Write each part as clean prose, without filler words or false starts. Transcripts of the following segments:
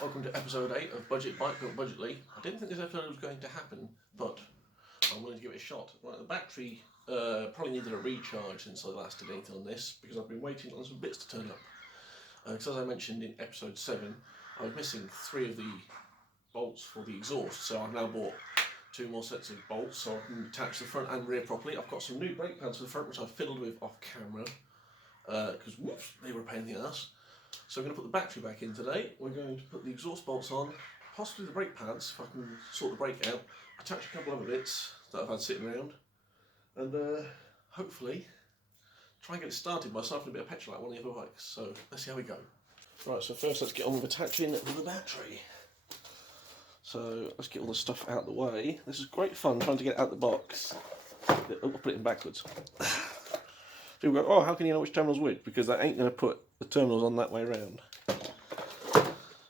Welcome to episode 8 of Budget Bike Built Budgetly. I didn't think this episode was going to happen, but I'm willing to give it a shot. Right, the battery probably needed a recharge since I last did anything on this, because I've been waiting on some bits to turn up. Because as I mentioned in episode 7, I was missing 3 of the bolts for the exhaust, so I've now bought 2 more sets of bolts so I can attach the front and rear properly. I've got some new brake pads for the front, which I fiddled with off camera, because whoops, they were a pain in the ass. So we're going to put the battery back in today. We're going to put the exhaust bolts on, possibly the brake pads if I can sort the brake out, attach a couple other bits that I've had sitting around, and hopefully try and get it started by starting a bit of petrol out one of the other bikes. So let's see how we go. Right, so first let's get on with attaching the battery. So let's get all the stuff out of the way. This is great fun trying to get it out the box. Oh, I'll put it in backwards. People go, oh, how can you know which terminal's which? Because that ain't going to put the terminals on that way around.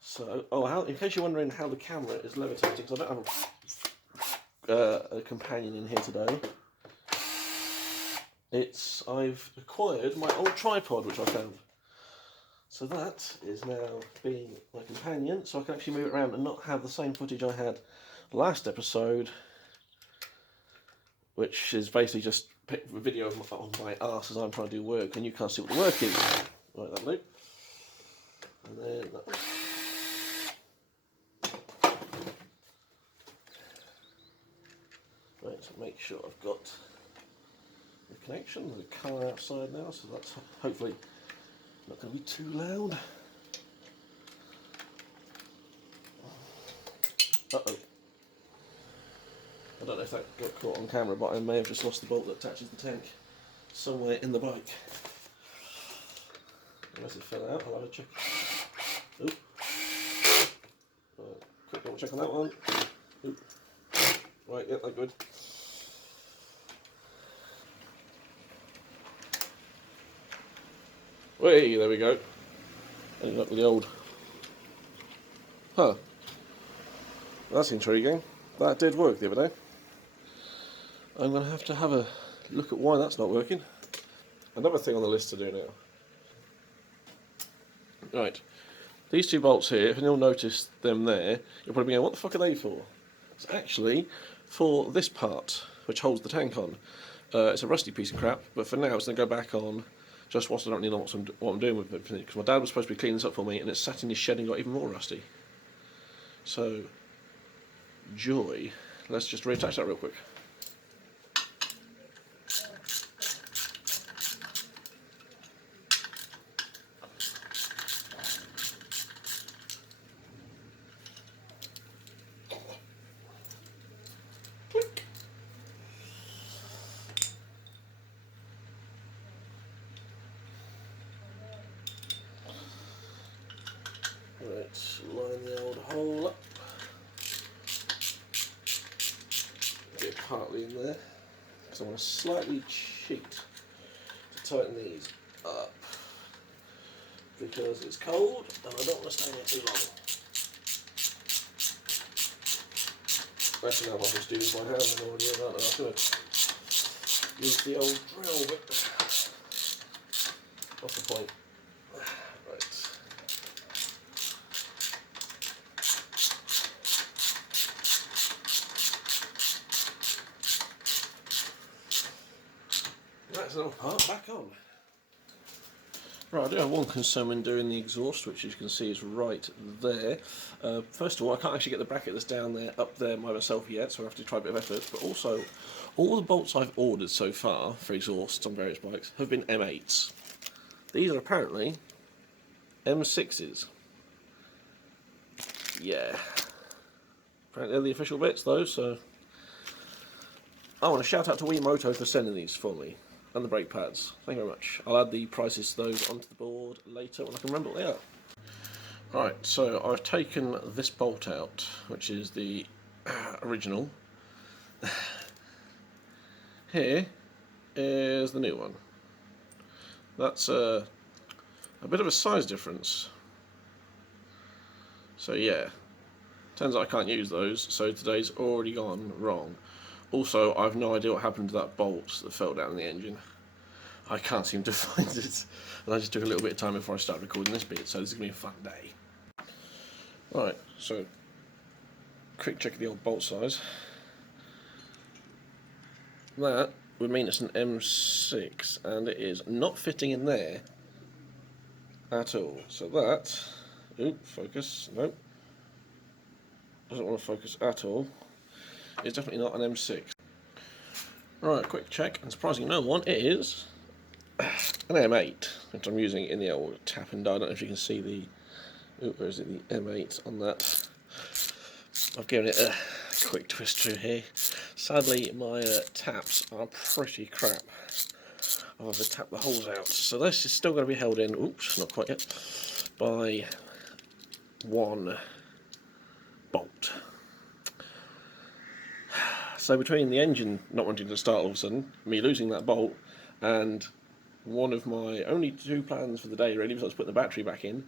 So, in case you're wondering how the camera is levitating, because I don't have a companion in here today. I've acquired my old tripod, which I found. So that is now being my companion, so I can actually move it around and not have the same footage I had last episode, which is basically just a video of my arse as I'm trying to do work, and you can't see what the work is. Right, that loop. And then that one. Right, so make sure I've got the connection. There's a car outside now, so that's hopefully not going to be too loud. Uh-oh. I don't know if that got caught on camera, but I may have just lost the bolt that attaches the tank somewhere in the bike. Unless it fell out, I'll have a check. Oop. Quick double check on that one. Oop. Right, yep, that's good. Hey, there we go. Ended up with the old. Huh. That's intriguing. That did work the other day. I'm going to have a look at why that's not working. Another thing on the list to do now. Right, these 2 bolts here, if you'll notice them there, you're probably going, what the fuck are they for? It's actually for this part, which holds the tank on. It's a rusty piece of crap, but for now it's going to go back on, just whilst I don't really know what I'm doing with it, because my dad was supposed to be cleaning this up for me, and it's sat in his shed and got even more rusty. So, joy. Let's just reattach that real quick. Right, line the old hole up. Get it partly in there, because I want to slightly cheat to tighten these up, because it's cold and I don't want to stay there too long. Actually, no, I'll just do this by hand and already done that. I'm going to use the old drill bit. What's the point? Right. That's another part back on. Right, I do have one concern when doing the exhaust, which you can see is right there. First of all, I can't actually get the bracket that's down there up there by myself yet, so I have to try a bit of effort. But also, all the bolts I've ordered so far for exhausts on various bikes have been M8s. These are apparently M6s. Yeah. Apparently they're the official bits though, so I want to shout out to C&EMoto for sending these for me. And the brake pads. Thank you very much. I'll add the prices to those onto the board later when I can remember what they are. Right, so I've taken this bolt out, which is the original. Here is the new one. That's a bit of a size difference. So yeah, turns out I can't use those, so today's already gone wrong. Also, I have no idea what happened to that bolt that fell down in the engine. I can't seem to find it, and I just took a little bit of time before I started recording this bit, so this is going to be a fun day. Right, so quick check of the old bolt size. That would mean it's an M6, and it is not fitting in there at all. So that, focus, nope, doesn't want to focus at all. It's definitely not an M6. Right, quick check, and surprisingly no one, it is an M8, which I'm using in the old tap and die. I don't know if you can see the, where is it, the M8 on that. I've given it a quick twist through here. Sadly, my taps are pretty crap. I've had to tap the holes out. So this is still going to be held in, oops, not quite yet, by one bolt. So between the engine not wanting to start all of a sudden, me losing that bolt, and one of my only two plans for the day really, besides putting the battery back in,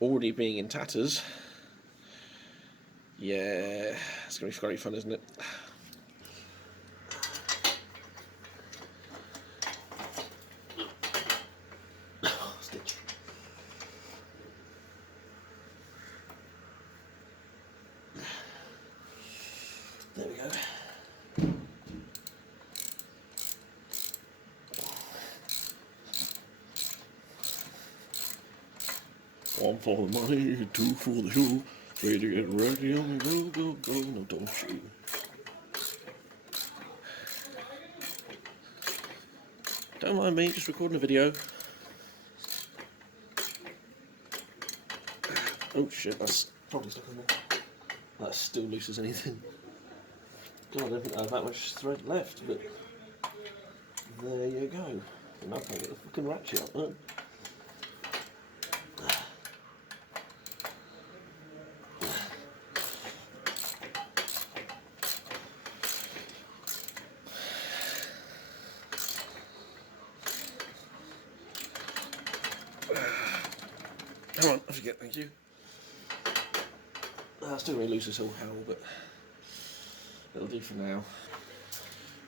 already being in tatters, yeah, it's going to be very fun, isn't it? Stitch. There we go. One for the money, two for the show. Ready to get ready on the go, go, go, no don't you. Don't mind me, just recording a video. Oh shit, that's probably stuck on there. That's still loose as anything. God, I don't think I have that much thread left, but there you go. And I can't get the fucking ratchet up, huh? Come on, I forget, thank you. Still really loose as all hell, but it'll do for now.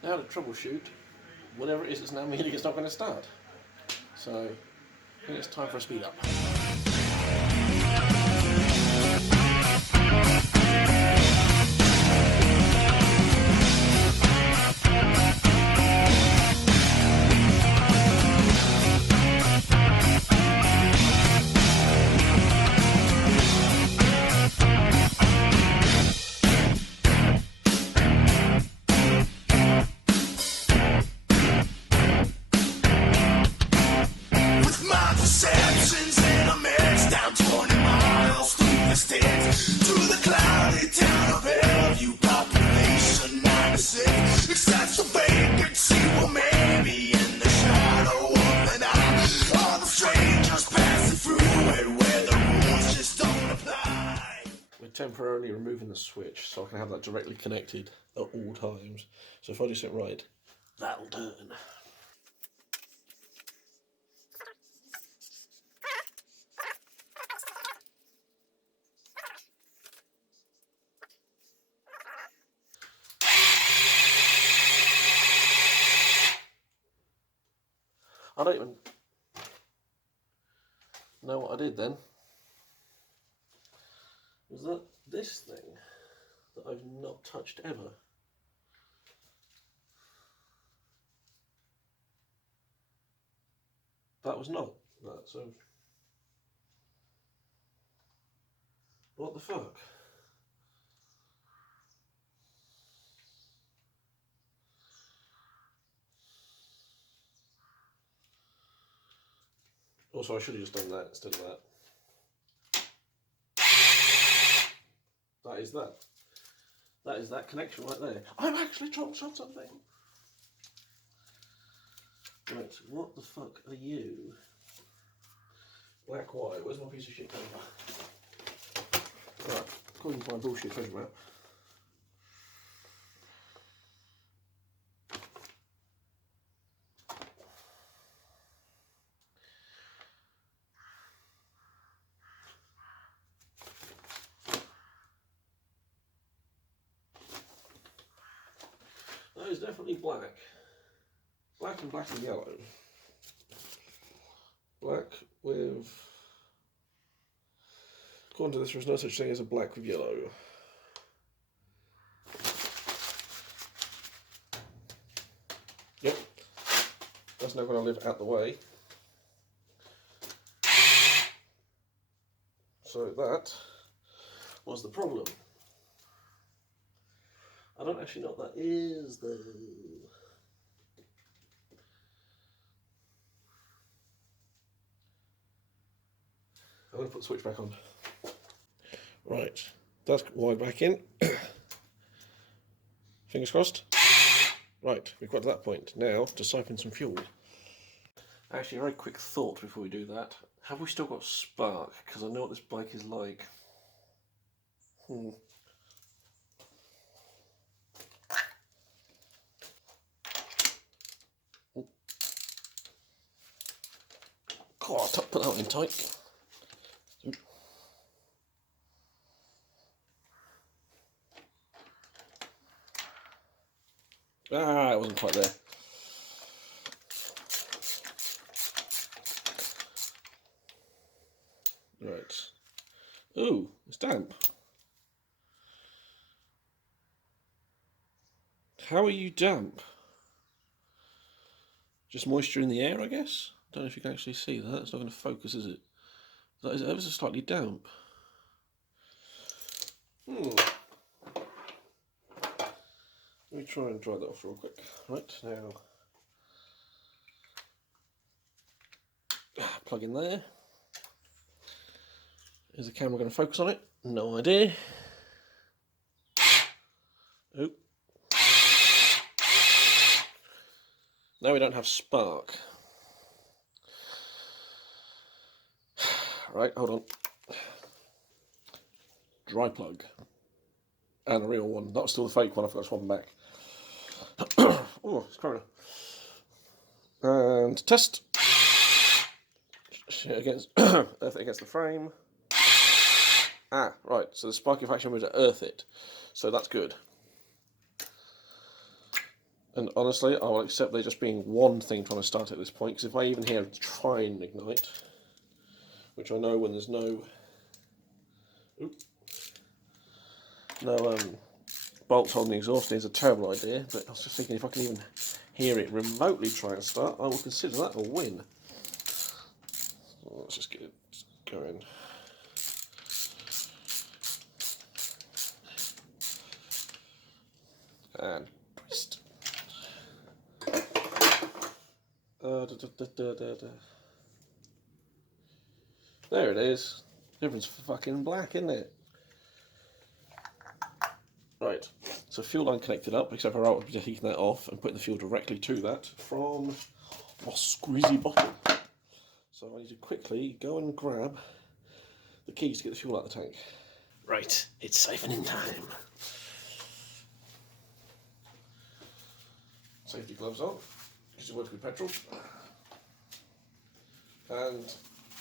Now to troubleshoot whatever it is that's now meaning it's not going to start. So I think it's time for a speed up. Temporarily removing the switch so I can have that directly connected at all times. So if I do something right, that'll turn. I don't even know what I did then. Was that this thing that I've not touched ever? That was not that, so what the fuck? Also, I should have just done that instead of that. That is that. That is that connection right there. I've actually dropped something. Right, what the fuck are you? Black wire, where's my piece of shit paper? Right, according to my bullshit treasure map. That is definitely black. Black and yellow. Black with According to this, there is no such thing as a black with yellow. Yep, that's now going to live out the way. So that was the problem. I don't actually know what that is though. I'm going to put the switch back on. Right, that's wired back in. Fingers crossed. Right, we've got to that point. Now to siphon some fuel. Actually, a very quick thought before we do that. Have we still got spark? Because I know what this bike is like. God, put that one in tight. Ah, it wasn't quite there. Right. Ooh, it's damp. How are you damp? Just moisture in the air, I guess? Don't know if you can actually see that. It's not going to focus, is it? That is ever so slightly damp. Let me try and dry that off real quick. Right, now. Plug in there. Is the camera going to focus on it? No idea. Oh. Now we don't have spark. Right, hold on. Dry plug. And a real one. That was still the fake one, I forgot to swap them back. Oh, it's corona. And test. Against earth it against the frame. Ah, right, so the spark faction was to earth it. So that's good. And honestly, I will accept there just being one thing trying to start at this point, because if I even hear it try and ignite, which I know when there's no bolts holding the exhaust is a terrible idea, but I was just thinking if I can even hear it remotely try and start, I will consider that a win. Let's just get it going. And twist. There it is. Everything's fucking black, isn't it? Right, so fuel line connected up, except for I will be taking that off and putting the fuel directly to that from a squeezy bottle. So I need to quickly go and grab the keys to get the fuel out of the tank. Right, it's siphoning time. Safety gloves on, because it works with petrol. And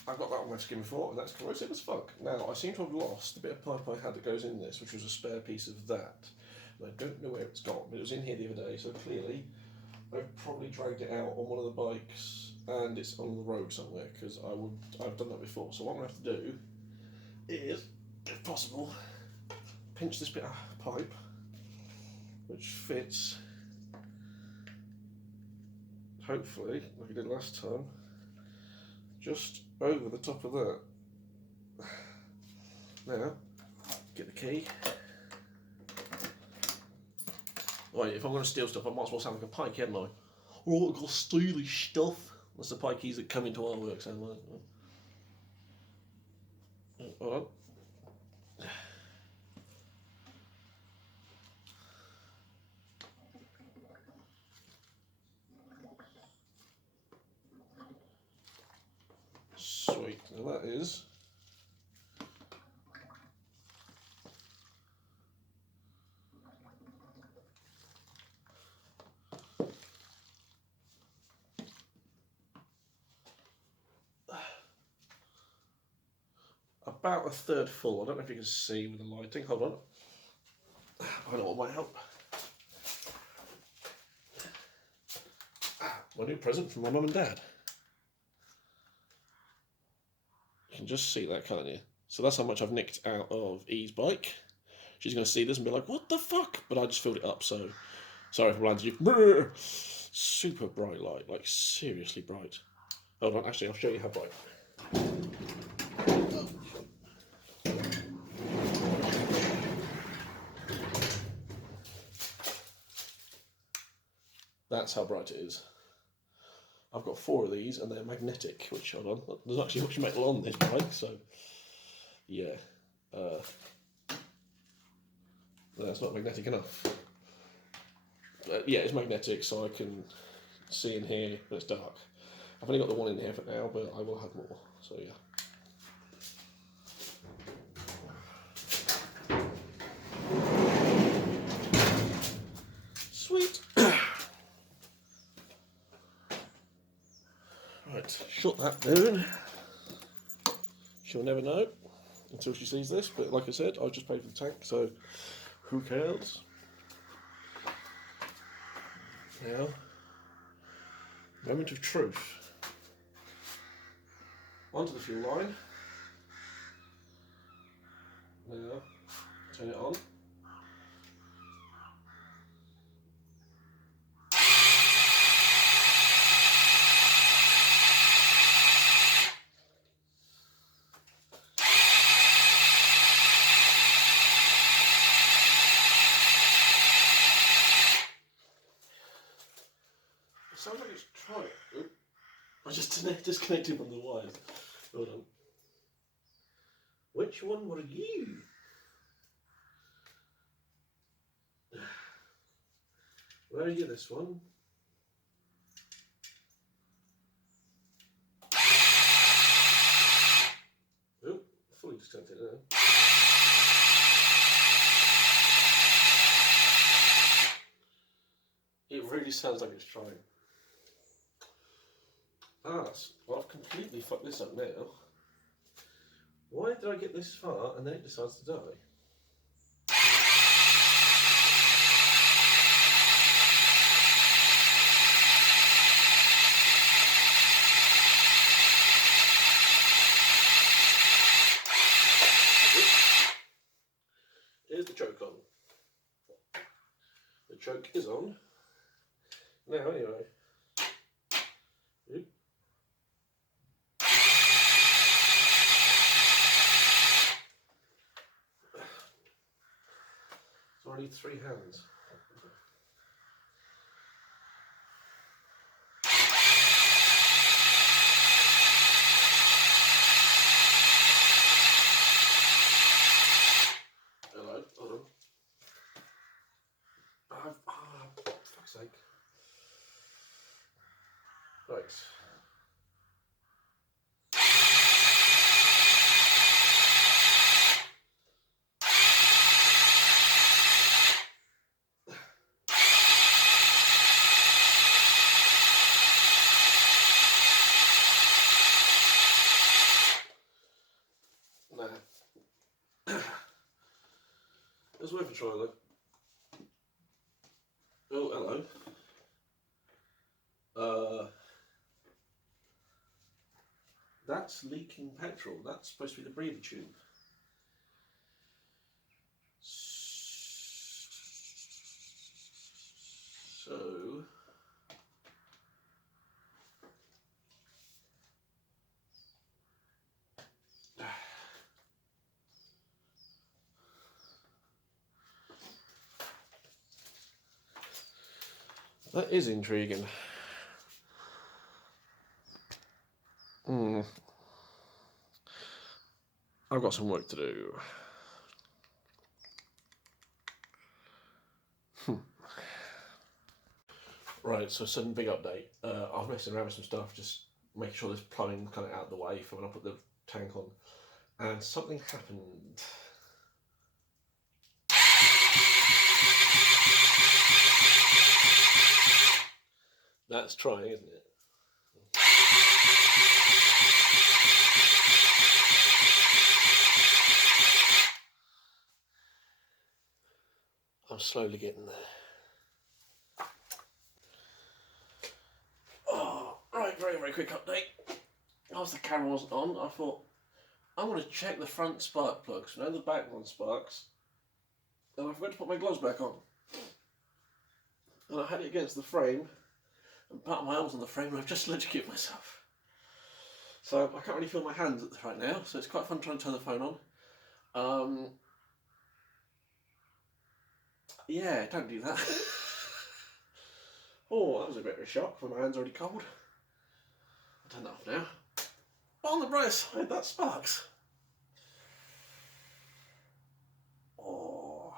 I've got that on my skin before, and that's corrosive as fuck. Now, I seem to have lost the bit of pipe I had that goes in this, which was a spare piece of that. And I don't know where it's gone, but it was in here the other day, so clearly I've probably dragged it out on one of the bikes, and it's on the road somewhere, because I've done that before. So what I'm going to have to do is, if possible, pinch this bit of pipe, which fits, hopefully, like I did last time, just over the top of that. Now, get the key. Right, if I'm going to steal stuff, I might as well sound like a pike, hadn't I? Oh, I've got steely stuff. That's the pikeys that come into our work sound like. Hold on. Sweet, now that is about a third full. I don't know if you can see with the lighting. Hold on. I know what might help. My new present from my mum and dad. You can just see that, can't you? So that's how much I've nicked out of E's bike. She's going to see this and be like, what the fuck? But I just filled it up, so sorry if I blinded you. Super bright light, like seriously bright. Hold on, actually I'll show you how bright. That's how bright it is. I've got 4 of these and they're magnetic, which, hold on, there's actually much metal on this bike, so yeah. That's not magnetic enough. Yeah, it's magnetic, so I can see in here, but it's dark. I've only got the one in here for now, but I will have more, so yeah. Sweet. Right, shut that down. She'll never know until she sees this, but like I said, I've just paid for the tank, so who cares? Now, moment of truth. Onto the fuel line. Now, turn it on. It sounds like it's trying. Oop. I just disconnected one of the wires. Hold on. Which one were you? Where are you, this one? Oh, fully disconnected now. It really sounds like it's trying. Well, I've completely fucked this up now. Why did I get this far and then it decides to die? Here's the choke on. The choke is on. Now, anyway. Oop. So I need 3 hands. Hello, hold on. For fuck's sake. Right. Nah. It's worth a try though. Oh, hello. That's leaking petrol. That's supposed to be the breather tube. So that is intriguing. I've got some work to do. Right, so sudden big update. I was messing around with some stuff, just making sure there's plumbing kind of out of the way for when I put the tank on. And something happened. That's trying, isn't it? I'm slowly getting there. Oh, right, very, very quick update. Whilst the camera wasn't on, I thought I want to check the front spark plugs. Now the back one sparks, and I forgot to put my gloves back on. And I had it against the frame, and part of my arm's on the frame, and I've just electrocuted myself. So I can't really feel my hands right now, so it's quite fun trying to turn the phone on. Yeah, don't do that. Oh, that was a bit of a shock when my hand's already cold. I'll turn that off now. But on the bright side, that sparks. Oh.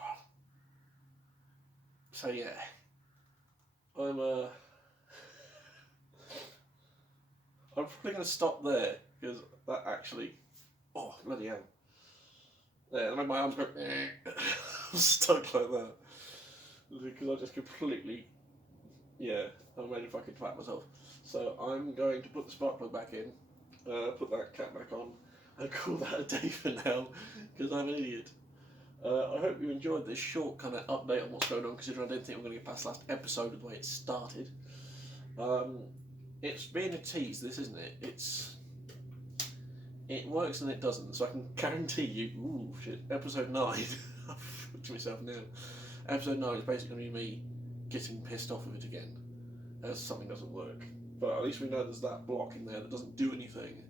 So yeah, I'm probably going to stop there because that actually, oh bloody hell. Yeah, and my arms go, I'm stuck like that because I just completely, yeah, I made a fucking twat myself. So I'm going to put the spark plug back in, put that cap back on, and call that a day for now because I'm an idiot. I hope you enjoyed this short kind of update on what's going on, considering I don't think I'm going to get past last episode of the way it started. It's been a tease, this, isn't it? It works and it doesn't, so I can guarantee you, ooh, shit, episode 9, I've looked to myself now, episode 9 is basically going to be me getting pissed off with it again, as something doesn't work. But at least we know there's that block in there that doesn't do anything,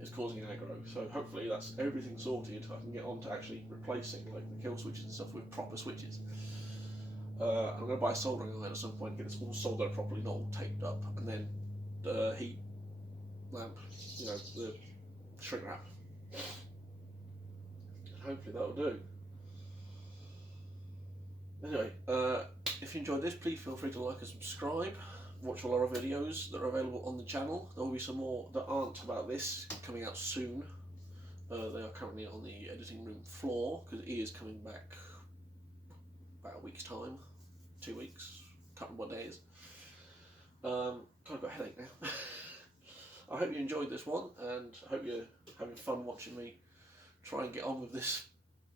it's causing aggro, so hopefully that's everything sorted. I can get on to actually replacing like the kill switches and stuff with proper switches. I'm going to buy a soldering iron at some point, get this all soldered properly, not all taped up, and then the heat lamp, you know, the shrink wrap. Hopefully that'll do. Anyway, if you enjoyed this, please feel free to like and subscribe. Watch all our videos that are available on the channel. There will be some more that aren't about this coming out soon. They are currently on the editing room floor because E is coming back about a week's time, 2 weeks, a couple more days. Kind of got a headache now. I hope you enjoyed this one, and I hope you're having fun watching me try and get on with this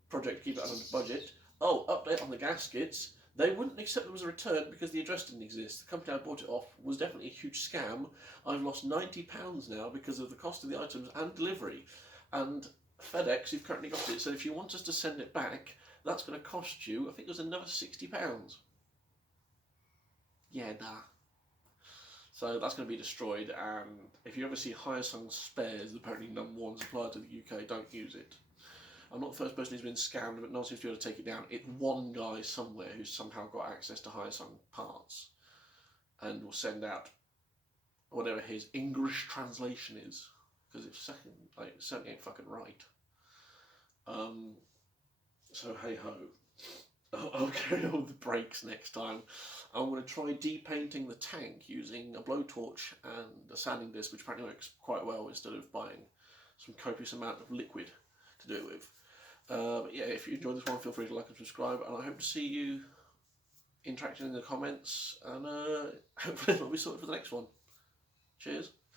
project, keep it under budget. Oh, update on the gaskets. They wouldn't accept them as a return because the address didn't exist. The company I bought it off was definitely a huge scam. I've lost £90 now because of the cost of the items and delivery. And FedEx, you've currently got it, so if you want us to send it back, that's going to cost you, I think it was another £60. Yeah, nah. So that's going to be destroyed, and if you ever see Hyosung spares, apparently #1 supplier to the UK, don't use it. I'm not the first person who's been scammed, but no one seems to be able to take it down. It's one guy somewhere who's somehow got access to Hyosung parts and will send out whatever his English translation is, because it's it certainly ain't fucking right. So hey ho. I'll carry on with the brakes next time. I'm going to try depainting the tank using a blowtorch and a sanding disc, which apparently works quite well instead of buying some copious amount of liquid to do it with. But yeah, if you enjoyed this one, feel free to like and subscribe, and I hope to see you interacting in the comments, and hopefully it'll be sorted for the next one. Cheers.